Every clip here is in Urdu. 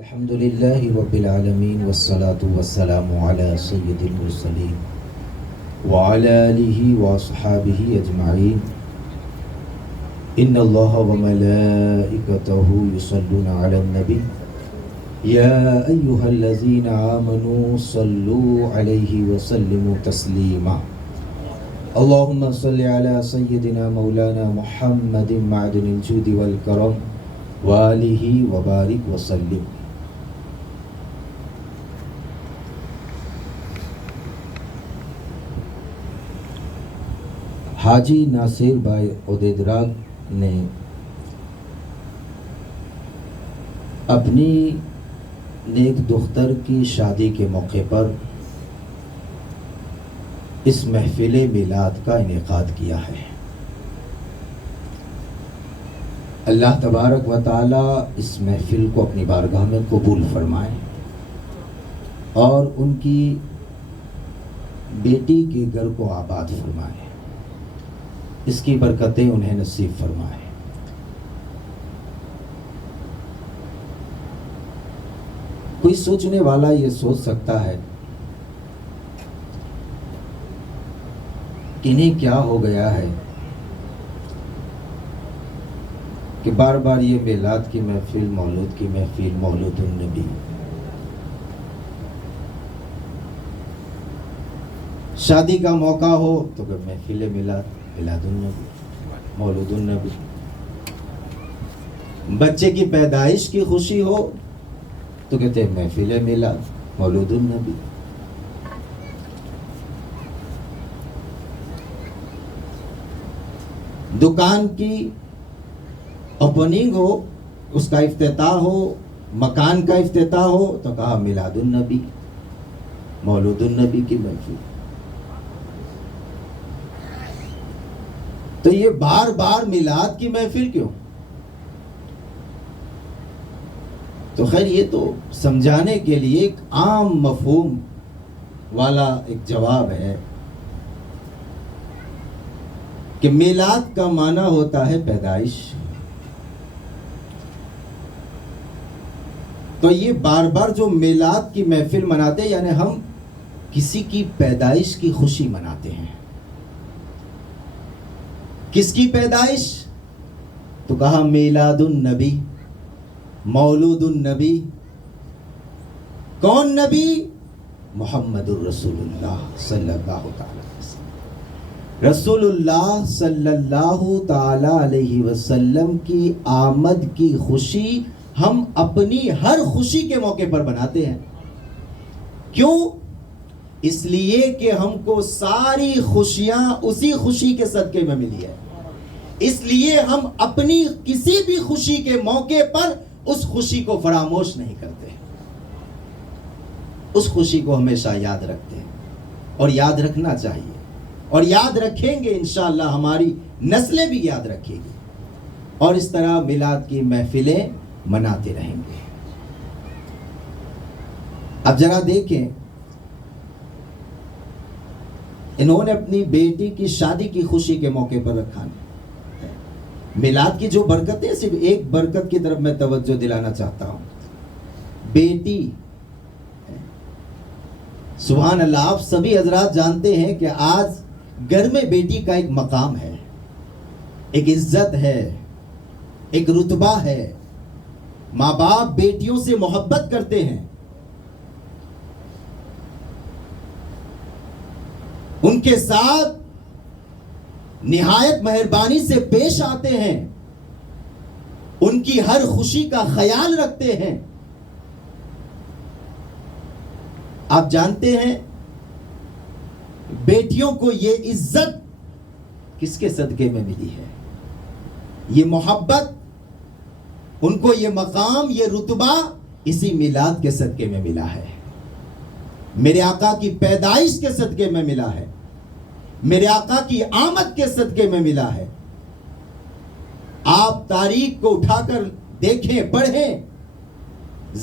الحمد لله رب العالمين والصلاة والسلام على سيد المرسلين وعلى آله وأصحابه أجمعين إن الله وملائكته يصلون على النبي يا أيها الذين آمنوا صلوا عليه وسلموا تسليما اللهم صل على سيدنا مولانا محمد معدن الجود والكرم وآلہ وبارک وسلم. حاجی ناصر بھائی عدیدراگ نے اپنی نیک دختر کی شادی کے موقع پر اس محفل میلاد کا انعقاد کیا ہے. اللہ تبارک و تعالی اس محفل کو اپنی بارگاہ میں قبول فرمائے اور ان کی بیٹی کے گھر کو آباد فرمائے، اس کی برکتیں انہیں نصیب فرمائے. کوئی سوچنے والا یہ سوچ سکتا ہے کہ انہیں کیا ہو گیا ہے کہ بار بار یہ میلاد کی محفل، مولود کی محفل، مولود النبی. شادی کا موقع ہو تو کہ محفل میلاد، میلاد النبی، مولود النبی. بچے کی پیدائش کی خوشی ہو تو کہتے ہیں محفل میلاد، مولود النبی. دکان کی اوپننگ ہو، اس کا افتتاح ہو، مکان کا افتتاح ہو تو کہا میلاد النبی، مولود النبی کی محفل. تو یہ بار بار میلاد کی محفل کیوں؟ تو خیر یہ تو سمجھانے کے لیے ایک عام مفہوم والا ایک جواب ہے کہ میلاد کا معنی ہوتا ہے پیدائش. تو یہ بار بار جو میلاد کی محفل مناتے ہیں یعنی ہم کسی کی پیدائش کی خوشی مناتے ہیں. کس کی پیدائش؟ تو کہا میلاد النبی، مولود النبی. کون نبی؟ محمد الرسول اللہ صلی اللہ تعالی وسلم. رسول اللہ صلی اللہ تعالی علیہ وسلم کی آمد کی خوشی ہم اپنی ہر خوشی کے موقع پر بناتے ہیں. کیوں؟ اس لیے کہ ہم کو ساری خوشیاں اسی خوشی کے صدقے میں ملی ہے. اس لیے ہم اپنی کسی بھی خوشی کے موقع پر اس خوشی کو فراموش نہیں کرتے، اس خوشی کو ہمیشہ یاد رکھتے ہیں اور یاد رکھنا چاہیے، اور یاد رکھیں گے انشاءاللہ ہماری نسلیں بھی یاد رکھیں گی، اور اس طرح میلاد کی محفلیں مناتے رہیں گے. اب ذرا دیکھیں، انہوں نے اپنی بیٹی کی شادی کی خوشی کے موقع پر رکھا. میلاد کی جو برکتیں، صرف ایک برکت کی طرف میں توجہ دلانا چاہتا ہوں. بیٹی، سبحان اللہ، آپ سبھی حضرات جانتے ہیں کہ آج گھر میں بیٹی کا ایک مقام ہے، ایک عزت ہے، ایک رتبہ ہے. ماں باپ بیٹیوں سے محبت کرتے ہیں، ان کے ساتھ نہایت مہربانی سے پیش آتے ہیں، ان کی ہر خوشی کا خیال رکھتے ہیں. آپ جانتے ہیں بیٹیوں کو یہ عزت کس کے صدقے میں ملی ہے؟ یہ محبت، ان کو یہ مقام، یہ رتبہ اسی میلاد کے صدقے میں ملا ہے. میرے آقا کی پیدائش کے صدقے میں ملا ہے، میرے آقا کی آمد کے صدقے میں ملا ہے. آپ تاریخ کو اٹھا کر دیکھیں، پڑھیں،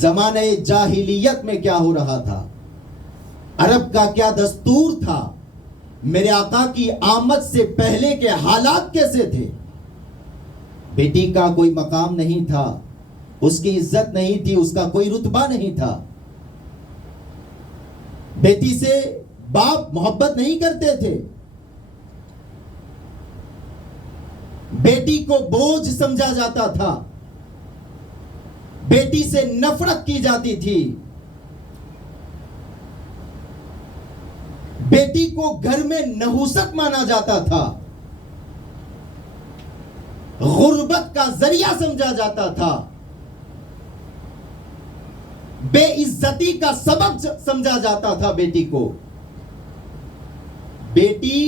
زمانہ جاہلیت میں کیا ہو رہا تھا، عرب کا کیا دستور تھا، میرے آقا کی آمد سے پہلے کے حالات کیسے تھے. بیٹی کا کوئی مقام نہیں تھا، اس کی عزت نہیں تھی، اس کا کوئی رتبہ نہیں تھا. بیٹی سے باپ محبت نہیں کرتے تھے، بیٹی کو بوجھ سمجھا جاتا تھا، بیٹی سے نفرت کی جاتی تھی، بیٹی کو گھر میں نحوست مانا جاتا تھا، غربت کا ذریعہ سمجھا جاتا تھا، بے عزتی کا سبب سمجھا جاتا تھا بیٹی کو. بیٹی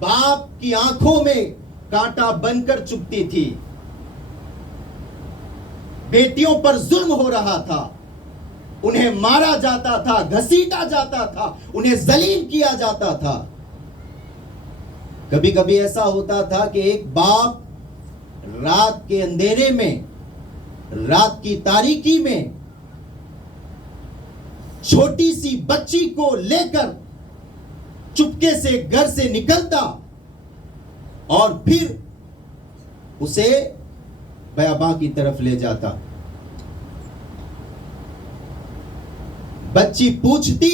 باپ کی آنکھوں میں کانٹا بن کر چبھتی تھی، بیٹیوں پر ظلم ہو رہا تھا، انہیں مارا جاتا تھا، گھسیٹا جاتا تھا، انہیں ذلیل کیا جاتا تھا. کبھی کبھی ایسا ہوتا تھا کہ ایک باپ رات کے اندھیرے میں، رات کی تاریکی میں چھوٹی سی بچی کو لے کر چپکے سے گھر سے نکلتا اور پھر اسے بیاباں کی طرف لے جاتا. بچی پوچھتی،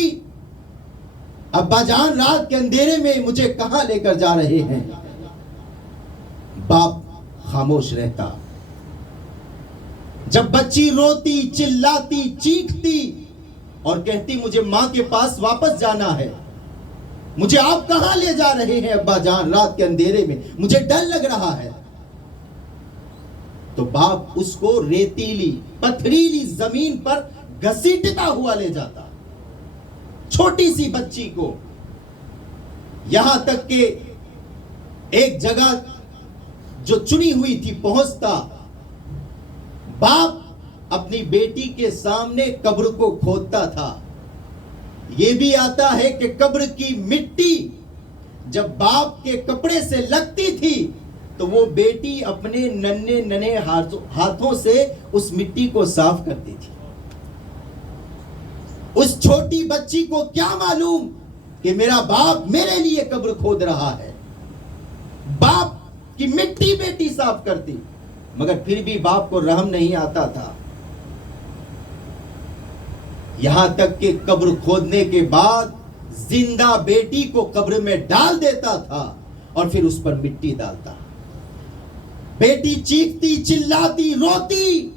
ابا جان رات کے اندھیرے میں مجھے کہاں لے کر جا رہے ہیں؟ باپ خاموش رہتا. جب بچی روتی، چلاتی، چیختی اور کہتی مجھے ماں کے پاس واپس جانا ہے، مجھے آپ کہاں لے جا رہے ہیں ابا جان رات کے اندھیرے میں، مجھے ڈر لگ رہا ہے، تو باپ اس کو ریتیلی پتھریلی زمین پر گھسیٹتا ہوا لے جاتا، چھوٹی سی بچی کو، یہاں تک کہ ایک جگہ جو چنی ہوئی تھی پہنچتا. باپ اپنی بیٹی کے سامنے قبر کو کھودتا تھا. یہ بھی آتا ہے کہ قبر کی مٹی جب باپ کے کپڑے سے لگتی تھی تو وہ بیٹی اپنے ننھے ننھے ہاتھوں سے اس مٹی کو صاف کرتی تھی. اس چھوٹی بچی کو کیا معلوم کہ میرا باپ میرے لیے قبر کھود رہا ہے. باپ کی مٹی بیٹی صاف کرتی، مگر پھر بھی باپ کو رحم نہیں آتا تھا. یہاں تک کہ قبر کھودنے کے بعد زندہ بیٹی کو قبر میں ڈال دیتا تھا اور پھر اس پر مٹی ڈالتا. بیٹی چیختی، چلاتی، روتی.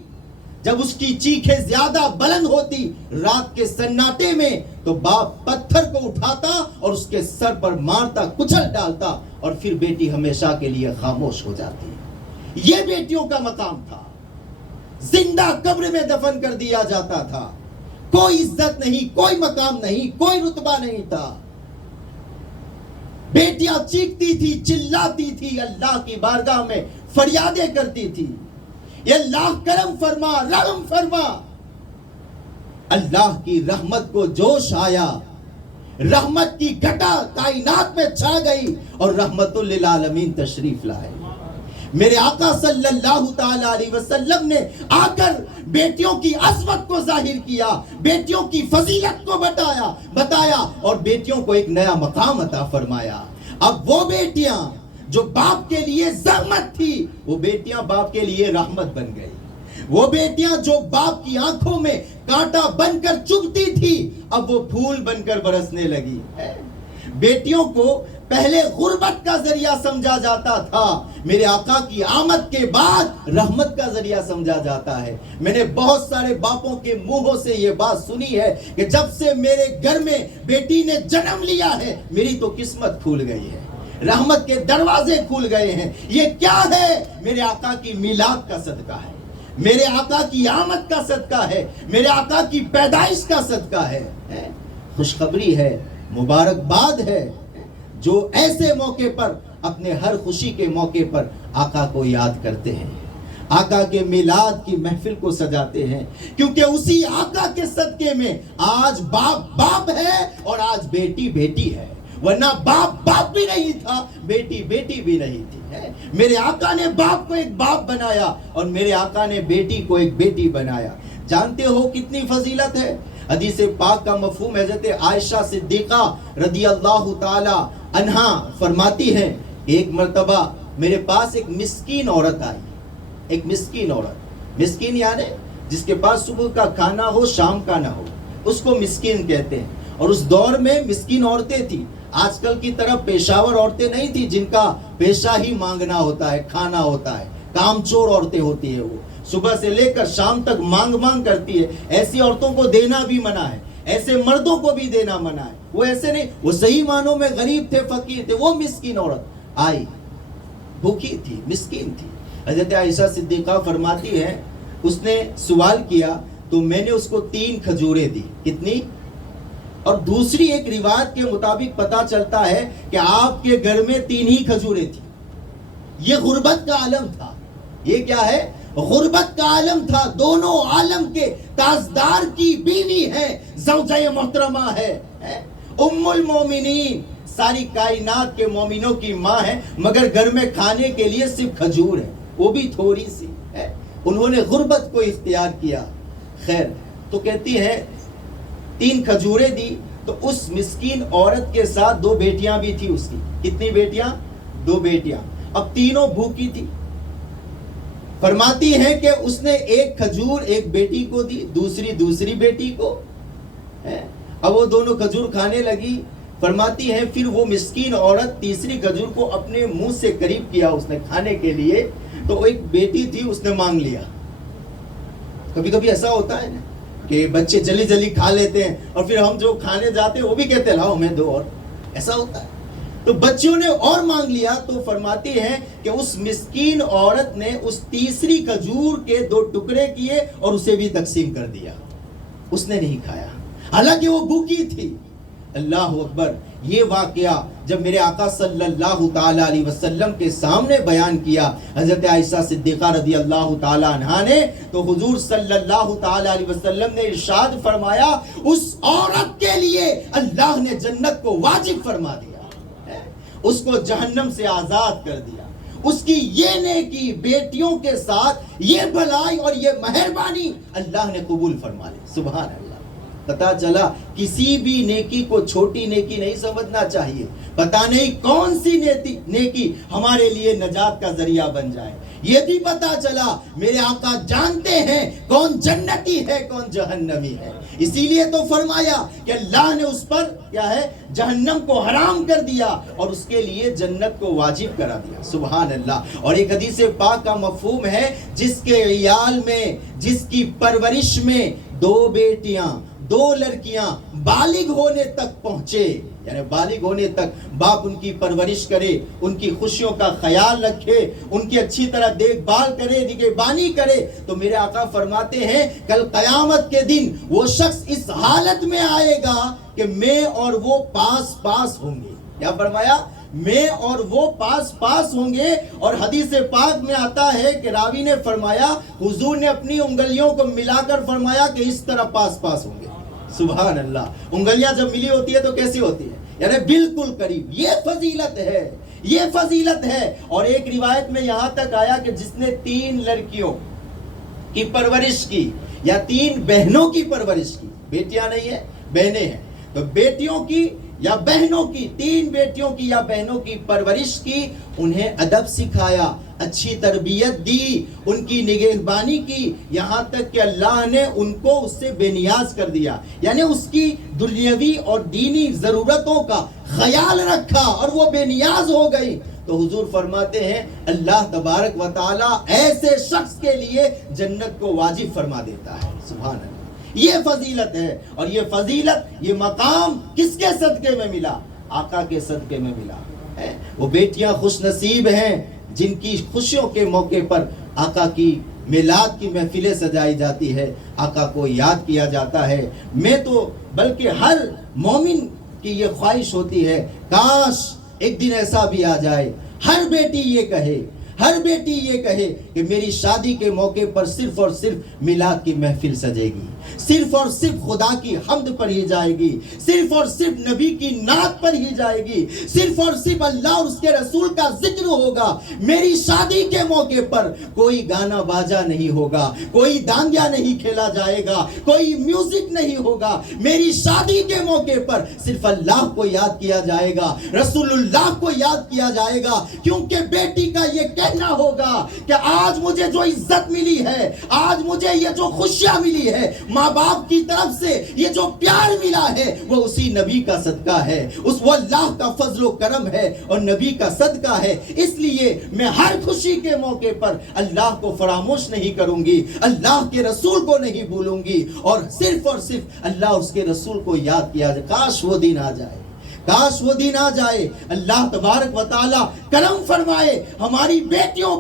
جب اس کی چیخیں زیادہ بلند ہوتی رات کے سناٹے میں تو باپ پتھر کو اٹھاتا اور اس کے سر پر مارتا، کچل ڈالتا اور پھر بیٹی ہمیشہ کے لیے خاموش ہو جاتی. یہ بیٹیوں کا مقام تھا. زندہ قبر میں دفن کر دیا جاتا تھا. کوئی عزت نہیں، کوئی مقام نہیں، کوئی رتبہ نہیں تھا. بیٹیاں چیختی تھی، چلاتی تھی، اللہ کی بارگاہ میں فریادیں کرتی تھی، یہ اللہ کرم فرما، رحم فرما. اللہ کی رحمت کو جوش آیا، رحمت کی گھٹا کائنات میں چھا گئی اور رحمت للعالمین تشریف لائے. میرے آقا صلی اللہ تعالی علیہ وسلم نے آ کر بیٹیوں کی عظمت کو ظاہر کیا، بیٹیوں کی فضیلت کو بتایا اور بیٹیوں کو ایک نیا مقام عطا فرمایا. اب وہ بیٹیاں جو باپ کے لیے زحمت تھی، وہ بیٹیاں باپ کے لیے رحمت بن گئی. وہ بیٹیاں جو باپ کی آنکھوں میں کانٹا بن کر چبھتی تھی، اب وہ پھول بن کر برسنے لگی. بیٹیوں کو پہلے غربت کا ذریعہ سمجھا جاتا تھا، میرے آقا کی آمد کے بعد رحمت کا ذریعہ سمجھا جاتا ہے. میں نے بہت سارے باپوں کے منہوں سے یہ بات سنی ہے کہ جب سے میرے گھر میں بیٹی نے جنم لیا ہے میری تو قسمت کھل گئی ہے، رحمت کے دروازے کھل گئے ہیں. یہ کیا ہے؟ میرے آقا کی میلاد کا صدقہ ہے، میرے آقا کی آمد کا صدقہ ہے، میرے آقا کی پیدائش کا صدقہ ہے. خوشخبری ہے، مبارکباد ہے جو ایسے موقع پر اپنے ہر خوشی کے موقع پر آقا کو یاد کرتے ہیں، آقا کے میلاد کی محفل کو سجاتے ہیں، کیونکہ اسی آقا کے صدقے میں آج باپ باپ ہے اور آج بیٹی بیٹی ہے. ورنہ باپ بھی نہیں تھا، بیٹی بھی نہیں تھی. میرے آقا نے باپ کو ایک باپ بنایا اور میرے آقا نے بیٹی کو ایک بیٹی بنایا. جانتے ہو کتنی فضیلت ہے؟ حدیث پاک کا مفہوم حضرت عائشہ صدیقہ رضی اللہ تعالی عنہا فرماتی ہیں، ایک مرتبہ میرے پاس ایک مسکین عورت آئی. ایک مسکین عورت، مسکین یعنی جس کے پاس صبح کا کھانا ہو شام کا نہ ہو اس کو مسکین کہتے ہیں. اور اس دور میں مسکین عورتیں تھیں. آج کل کی طرح پیشاور عورتیں نہیں تھی جن کا پیشہ ہی مانگنا ہوتا ہے, کھانا ہوتا ہے. کام چور عورتیں ہوتی ہیں, وہ صبح سے لے کر شام تک مانگ کرتی ہے. ایسی عورتوں کو دینا بھی منع ہے, ایسے مردوں کو بھی دینا منع ہے. وہ ایسے نہیں, وہ صحیح معنوں میں غریب تھے, فقیر تھے. وہ مسکین عورت آئی, بھوکی تھی, مسکین تھی. حضرت عائشہ صدیقہ فرماتی ہے اس نے سوال کیا تو میں نے اس کو 3 کھجوریں دی. کتنی؟ اور دوسری ایک روایت کے مطابق پتا چلتا ہے کہ آپ کے گھر میں 3 ہی کھجوریں تھی. یہ غربت کا عالم تھا. یہ کیا ہے؟ غربت کا عالم تھا. دونوں عالم کے تاجدار کی بیوی ہے, زوجہ محترمہ ہے, ام المومنین, ساری کائنات کے مومنوں کی ماں ہے, مگر گھر میں کھانے کے لیے صرف کھجور ہے, وہ بھی تھوڑی سی ہے. انہوں نے غربت کو اختیار کیا. خیر, تو کہتی ہے 3 کھجوریں دی. تو اس مسکین عورت کے ساتھ 2 بیٹیاں بھی تھی اس کی. کتنی بیٹیاں؟ 2 بیٹیاں. اب تینوں بھوکی تھی. فرماتی ہے کہ اس نے 1 کھجور ایک بیٹی کو دی, دوسری بیٹی کو. اب وہ دونوں کھجور کھانے لگی. فرماتی ہے پھر وہ مسکین عورت تیسری کھجور کو اپنے منہ سے قریب کیا اس نے کھانے کے لیے, تو ایک بیٹی تھی اس نے مانگ لیا. کبھی کبھی ایسا ہوتا ہے نا کہ بچے جلدی کھا لیتے ہیں اور پھر ہم جو کھانے جاتے ہیں وہ بھی کہتے ہیں لاؤ ہمیں دو اور. ایسا ہوتا ہے. تو بچوں نے اور مانگ لیا. تو فرماتی ہے کہ اس مسکین عورت نے اس تیسری کھجور کے 2 ٹکڑے کیے اور اسے بھی تقسیم کر دیا. اس نے نہیں کھایا حالانکہ وہ بھوکی تھی. اللہ اکبر. یہ واقعہ جب میرے آقا صلی اللہ تعالی علیہ وسلم کے سامنے بیان کیا حضرت عائشہ صدیقہ رضی اللہ تعالی عنہا نے, تو حضور صلی اللہ تعالی علیہ وسلم نے ارشاد فرمایا اس عورت کے لیے اللہ نے جنت کو واجب فرما دیا, اس کو جہنم سے آزاد کر دیا. اس کی یہ نیکی بیٹیوں کے ساتھ یہ بھلائی اور یہ مہربانی اللہ نے قبول فرما لی. سبحان اللہ. پتا چلا کسی بھی نیکی کو چھوٹی نیکی نہیں سمجھنا چاہیے. پتا نہیں کون سی نیکی ہمارے لیے نجات کا ذریعہ بن جائے. یہ بھی پتا چلا میرے آقا جانتے ہیں کون جنتی ہے کون جہنمی ہے. اسی لیے تو فرمایا کہ اللہ نے اس پر کیا ہے جہنم کو حرام کر دیا اور اس کے لیے جنت کو واجب کرا دیا. سبحان اللہ. اور ایک حدیث پاک کا مفہوم ہے جس کے عیال میں, جس کی پرورش میں 2 بیٹیاں 2 لڑکیاں بالغ ہونے تک پہنچے, یعنی بالغ ہونے تک باپ ان کی پرورش کرے, ان کی خوشیوں کا خیال رکھے, ان کی اچھی طرح دیکھ بھال کرے, نگہبانی کرے, تو میرے آقا فرماتے ہیں کل قیامت کے دن وہ شخص اس حالت میں آئے گا کہ میں اور وہ پاس ہوں گے. کیا فرمایا؟ میں اور وہ پاس ہوں گے. اور حدیث پاک میں آتا ہے کہ راوی نے فرمایا حضور نے اپنی انگلیوں کو ملا کر فرمایا کہ اس طرح پاس ہوں گے. سبحان اللہ. انگلیاں جب ملی ہوتی ہے تو کیسی ہوتی ہے؟ یعنی بالکل قریب. یہ فضیلت ہے, یہ فضیلت ہے. اور ایک روایت میں یہاں تک آیا کہ جس نے 3 لڑکیوں کی پرورش کی یا 3 بہنوں کی پرورش کی, بیٹیاں نہیں ہیں بہنیں ہیں, تو بیٹیوں کی یا بہنوں کی, 3 بیٹیوں کی یا بہنوں کی پرورش کی, انہیں ادب سکھایا, اچھی تربیت دی, ان کی نگہبانی کی, یہاں تک کہ اللہ نے ان کو اس سے بے نیاز کر دیا. یعنی اس کی دنیاوی اور دینی ضرورتوں کا خیال رکھا اور وہ بے نیاز ہو گئی. تو حضور فرماتے ہیں اللہ تبارک و تعالی ایسے شخص کے لیے جنت کو واجب فرما دیتا ہے. سبحان اللہ. یہ فضیلت ہے. اور یہ فضیلت, یہ مقام کس کے صدقے میں ملا؟ آقا کے صدقے میں ملا ہے. وہ بیٹیاں خوش نصیب ہیں جن کی خوشیوں کے موقع پر آقا کی میلاد کی محفلیں سجائی جاتی ہے, آقا کو یاد کیا جاتا ہے. میں تو بلکہ ہر مومن کی یہ خواہش ہوتی ہے کاش ایک دن ایسا بھی آ جائے ہر بیٹی یہ کہے کہ میری شادی کے موقع پر صرف اور صرف میلاد کی محفل سجے گی, صرف اور صرف خدا کی حمد پر ہی جائے گی, صرف اور صرف نبی کی نعت پر ہی جائے گی, صرف اور صرف اللہ اور اس کے رسول کا ذکر ہوگا. میری شادی کے موقع پر کوئی گانا باجا نہیں ہوگا, کوئی دانڈیا نہیں کھیلا جائے گا, کوئی میوزک نہیں ہوگا. میری شادی کے موقع پر صرف اللہ کو یاد کیا جائے گا, رسول اللہ کو یاد کیا جائے گا, کیونکہ بیٹی کا یہ کہنا ہوگا کہ آج مجھے جو عزت ملی ہے، آج مجھے یہ جو خوشیاں ملی ہے، ماں باپ کی طرف سے یہ جو پیار ملا ہے، وہ اسی نبی کا صدقہ ہے، وہ اللہ کا فضل و کرم ہے اور نبی کا صدقہ ہے۔ اس لیے میں ہر خوشی کے موقع پر اللہ کو فراموش نہیں کروں گی، اللہ کے رسول کو نہیں بھولوں گی، اور صرف اللہ اور اس کے رسول کو یاد کیا جائے۔ کاش وہ دن آ جائے، کاش وہ دن آ جائے، اللہ تبارک و تعالی کرم فرمائے، ہماری بیٹیوں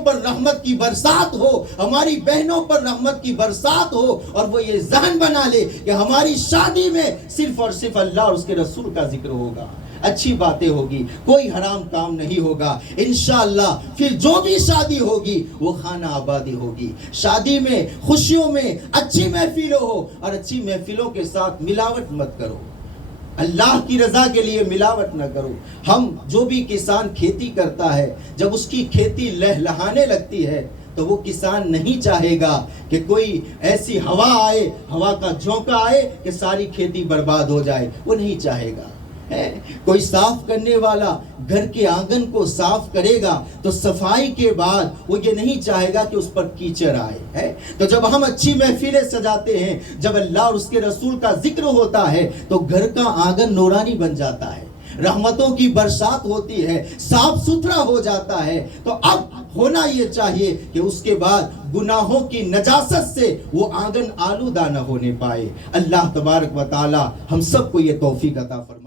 پر رحمت کی برسات ہو، ہماری بہنوں پر رحمت کی برسات ہو، اور وہ یہ ذہن بنا لے کہ ہماری شادی میں صرف اور صرف اللہ اور اس کے رسول کا ذکر ہوگا، اچھی باتیں ہوگی، کوئی حرام کام نہیں ہوگا انشاءاللہ۔ پھر جو بھی شادی ہوگی وہ خانہ آبادی ہوگی، شادی میں خوشیوں میں اچھی محفلوں ہو، اور اچھی محفلوں کے ساتھ ملاوٹ مت کرو، اللہ کی رضا کے لیے ملاوٹ نہ کرو۔ ہم جو بھی کسان کھیتی کرتا ہے، جب اس کی کھیتی لہلہانے لگتی ہے تو وہ کسان نہیں چاہے گا کہ کوئی ایسی ہوا آئے، ہوا کا جھونکا آئے کہ ساری کھیتی برباد ہو جائے، وہ نہیں چاہے گا۔ کوئی صاف کرنے والا گھر کے آنگن کو صاف کرے گا تو صفائی کے بعد وہ یہ نہیں چاہے گا کہ اس پر کیچڑ آئے۔ تو جب ہم اچھی محفلیں سجاتے ہیں، جب اللہ اور اس کے رسول کا ذکر ہوتا ہے تو گھر کا آنگن نورانی بن جاتا ہے، رحمتوں کی برسات ہوتی ہے، صاف ستھرا ہو جاتا ہے۔ تو اب ہونا یہ چاہیے کہ اس کے بعد گناہوں کی نجاست سے وہ آنگن آلودہ نہ ہونے پائے۔ اللہ تبارک و تعالی ہم سب کو یہ توفیق عطا فرمائے۔